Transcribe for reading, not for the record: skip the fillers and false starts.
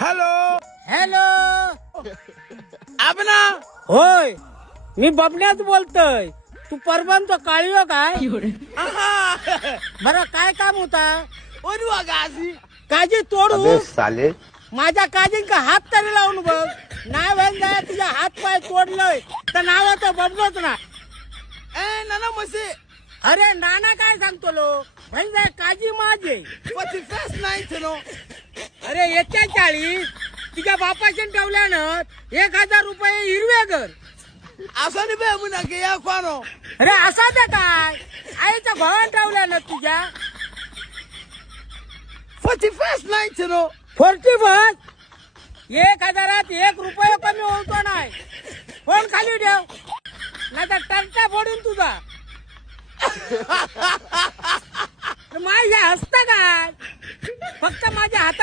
Hello hello. आबना होय, मी बबण्यात बोलतोय. तू परबनतो काळीयो काय? बरं, काय काम होता? ओनवा गाजी काजी तोडू? साले माझ्या काजींका हात तरी लावून बघ. नाव जाय तुझ्या हात पाय तोडलंय तर नावाचं बबलोच ना. ए नाना मसे अरे नाना काय सांगतो लो, म्हणजे काजी माझे. 41st ninth no. अरे 41 तुझ्या बापाशी ठेवल्यानं 1000 रुपये हिरवे घर. असं नाही बे मुना के या कोणो. अरे असा ते काय आईच्या भावान ठेवल्यानं तुझ्या 41st नाईन्थ नो. 41 1000 1 रुपये कमी होतो नाही. फोन खाली ठेव नाही तर टर्चा फोडून तुझा. माझ्या हसता काय फक्त माझ्या हातात